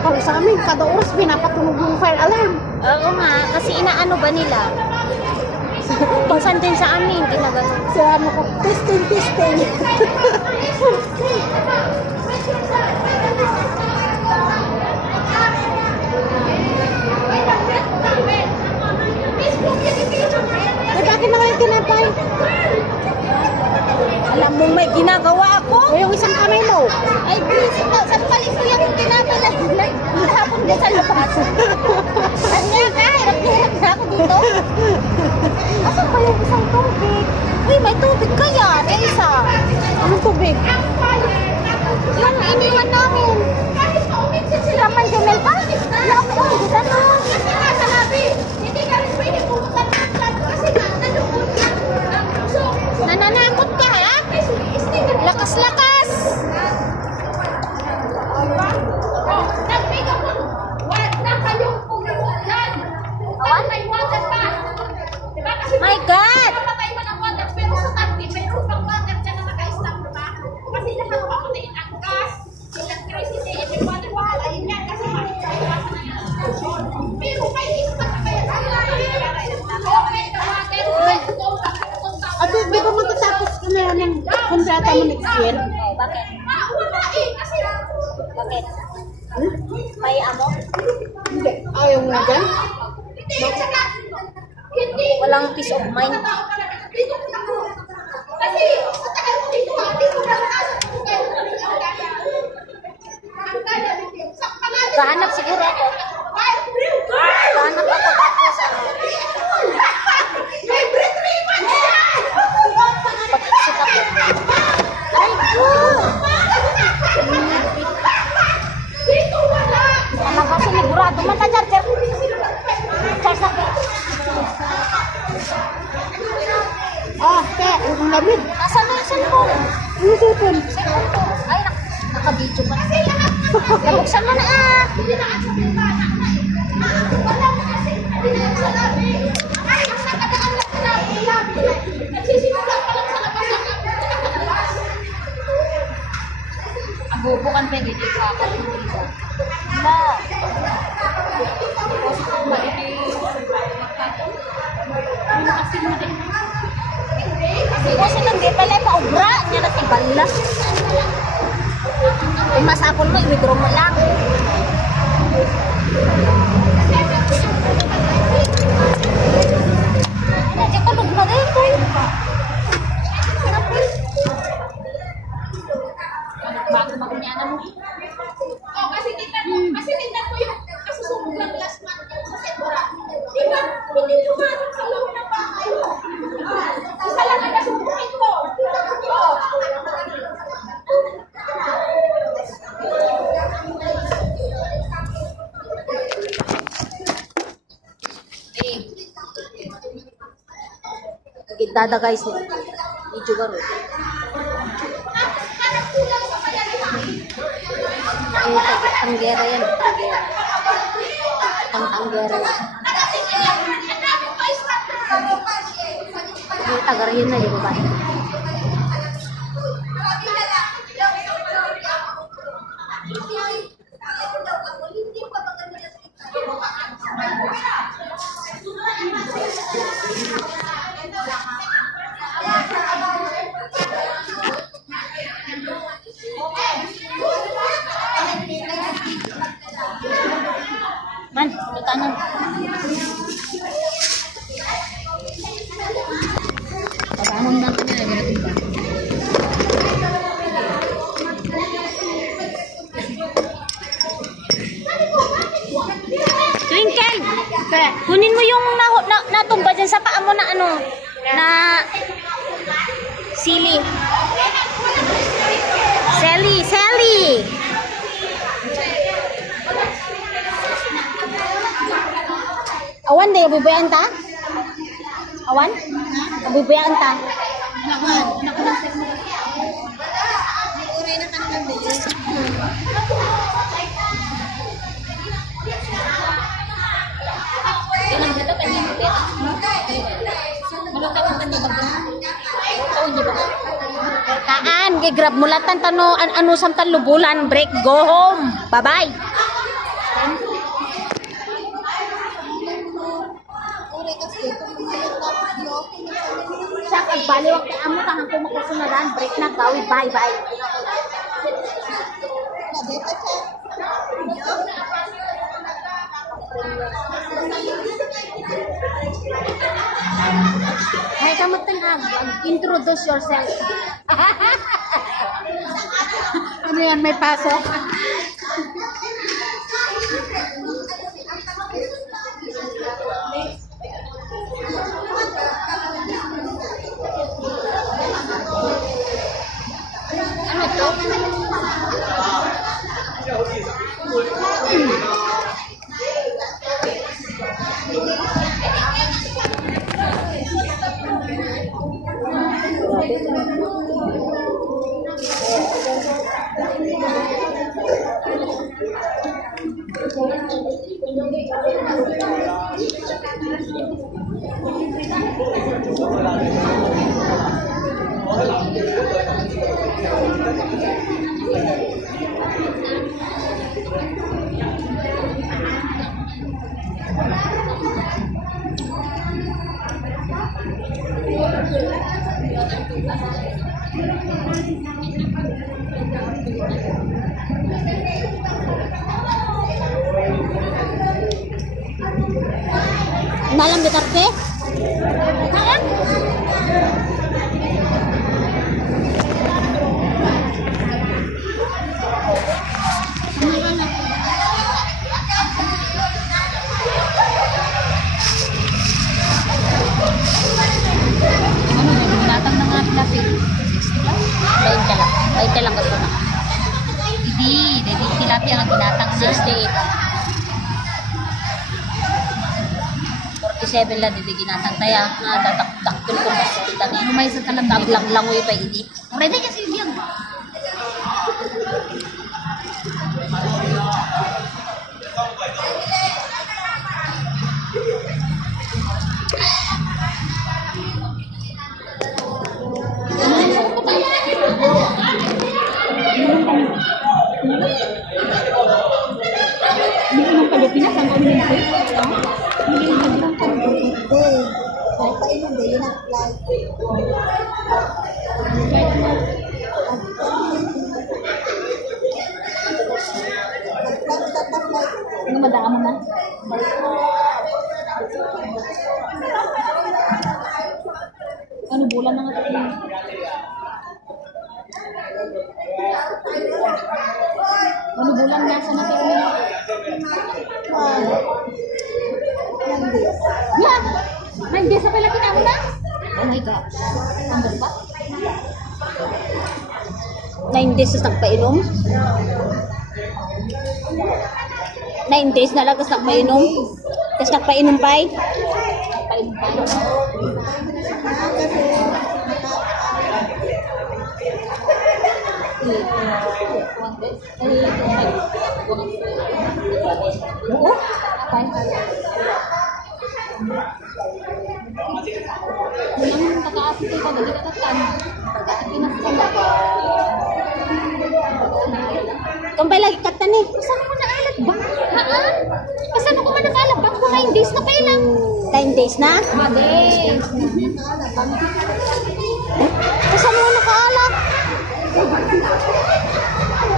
Kalau sa amin, kada oras pinapatunog yung fire alarm. Oo nga, kasi inaano ba nila? Minsan din sa amin, ginagano. So ano ko, testing. Eh, bakit naman yung tinapay? Alam mo, may ginagawa ako. O yung isang kamay mo? Ay, please, sampalin ko yung tinapay na hapon din sa labas. Kanya ka, hirap na ako dito. Asan ba yung isang tubig? Uy, may tubig ka yan, Elsa. Anong tubig? Yan, iniwan namin. Sila man Jamel pa? Wala ko yung kita na. Hindi ka rin pwede pumunta ng club kasi nanukot ka. Nananakot ka, ha? Lakas-lakas! My God! At di ba matatapos ka na ng kontrata mo next year? Bakit? Bakit? May amo? Hindi. Ayaw mo na dyan? Walang peace of mind. Kahanap siguro ako. Kahanap ako tapos ano. Pag-exit ako. Ay, ko! Alam kasi sigurado man ka charger. Charge na. Ah, kaya, ang lamig. Nasaan na yung cellphone? Yung cellphone. Cellphone ko. Ay, naka-video pa. Nabuksan mo na ah. Ang bubukan pa hindi ka kakalimutan. Wala. Kasi nang di pala paubra niya na tibalas. Kung masapon mo, i-withdraw mo lang. Ano, di ko lugma na ito. Bago niya na mo. Kasi tingnan mo yung kasusubok lang last month yung sa Sephora. Diba? Hindi lumating sa loob ng bahay mo. Isa lang ang nasubukin ko. Dada guys, video garo. Tanggera yan, tanggera. Tanggera. Yung tagarahin na yung ba? Man, luta na. Pagahon lang ka na, meron ba? Twinkle! Kunin mo yung natumba dyan sa paa mo na ano, na sili. Sally! Awan deh, bubayan ta? Awan? Bubayan ta? Nakuan, nakuha sa mo. Uray na ka naman din. Ilang dito tayo ng bibet? Malutang ang kanibag. Ito, hindi ba? Kaan! i-grab mo latan tano ano samtan lubulan break go home. Bye-bye. Siya kagbaliwag kay amo tanang ko makasunaran break na gawi bye-bye. Hay kamutan introduce yourself. Ano yan, may pasok? Ano to? Malam Duterte? Haan? Ano, binatang na nga plastic. 20 lang. 20 lang gusto na. Hindi tilapia ang binatang 68. 47 lang dito ginatang taya na tataktaktul ko sa kita ni may sa talang lang langoy pa ini ready kasi diyan Ano madama na? Ano bulan na nga ito? Ano bulan na sa natin? Yan! 9 days na pala kinamo na? Oh my God. Ang ba? 9 days na nagpainom? 9 days na lang tapos nagpainom? Tapos nagpainom pa eh? Nagpainom pa. Oo? Yung kakaasip ko ka, dali ka tatkan. Kampay lagi katan eh. Kasano ko naalat ba? Haan? Kasano ko man nakalat ba? Kung 9 days na kayo lang. 9 days na? 9 days. Kasano ko nakaalat?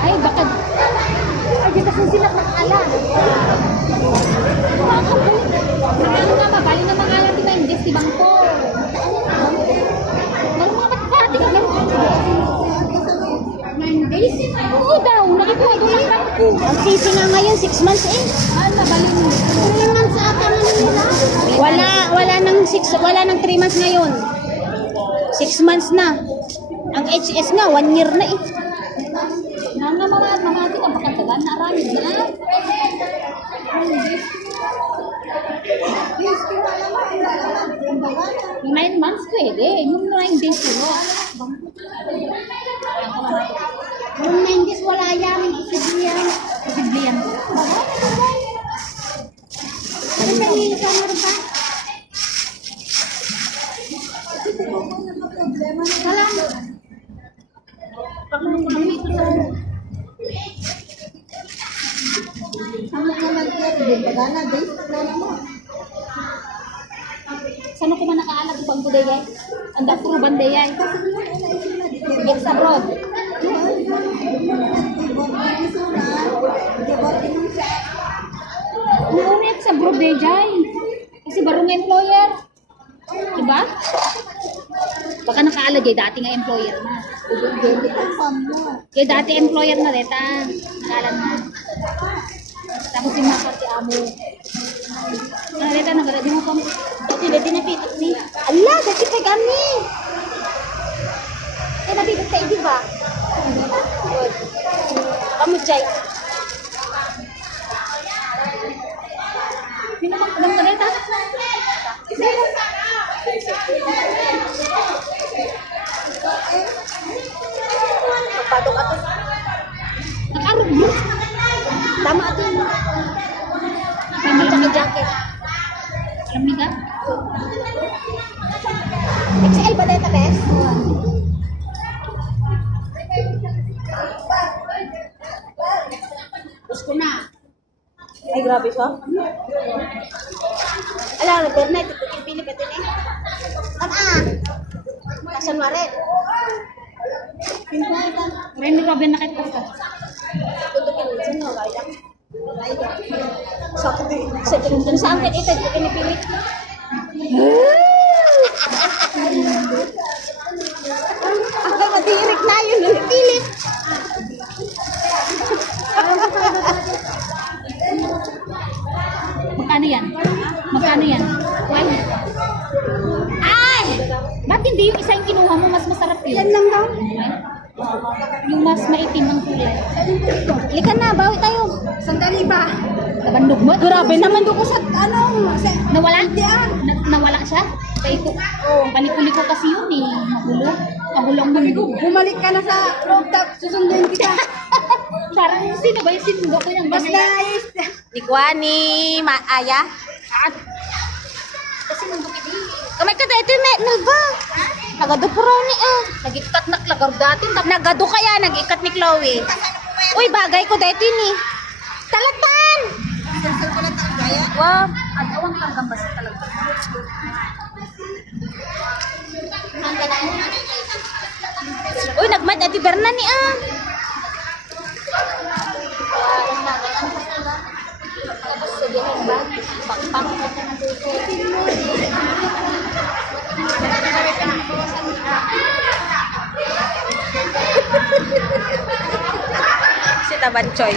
Ay, baka... Ay, di kasi sila nakaalat. Ano nga, mabali na mga alam di 9 days, di bangko. Meron mga matkating. 9 days? Oo daw, nakikuha doon lang bangko. Ang sisi nga ngayon, 6 months eh. Ano, bali mo. 3 months ata na nila. Wala nang 3 months ngayon. 6 months na. Ang HS nga, 1 year na eh. Nang mga ating ang pakatagan na arami na. 9 months pwede. Yung 9 days yun. Yung 9 days wala yan. Posibliyan. Posibliyan. Ano pa yung isa meron pa? Wala. Pakulong ko lang dito sa... Ang mga nag-iari, bagana, guys. Saan ko man nakaalag pang kuday ay? Ang dapuro banday ay. It's abroad. Oo, it's abroad day jay. Kasi barong employer. Diba? Baka nakaalag ay dati nga employer na. Kaya dati employer na deta. Nakaalag na. Tapos yung mga kati amo. Ano deta, nagaladi mo kami. Dati napitak ni. Ala, dati kay gani. Eh, napitak tayo, di ba? Good. Kamu, Jai. Minamang ko lang na deta. Magpadok ato. Nakaruglo. Tama ato yun. Tama lang ang jacket. Alam niyo ka? XL ba dito, bes? Gusto na. Ay, grabe siya. Ala, nag-internet. Pili ka din eh. Kasan mo rin. May grabe na kahit basta. Tutukin mo. Saan mo? Kaya. Saan ka ito? Pinipili. Ang madirik na yun. Pinipili. Magkano yan? Magkano yan? Ay! Ba't hindi yung isa yung kinuha mo? Mas masarap yun. Yan lang daw. Yung mas maitim ng kulay. Likan na, bawi tayo. Sandali ba? Kabandog mo? Grabe naman doon ko sa Nawala? Nawala siya? Kaya ito, paliko-liko kasi yun eh. Magulo. Magulo ang mundo. Bumalik ka na sa rooftop, susundin kita. Parang sino ba yung sinundo ko yung Mas nice. Ni Kwani, Aya. At, kasi nung bukid Kamay ka dito, Nalba. Nagado po raw ni Nag-ikat na lagar dati. Nagado kaya, nag-ikat ni Chloe. Uy, bagay ko dito ni. Talatan! Wow. At awang hanggang basta talaga. Uy, nagmad ati Berna ni Si Tabanchoy.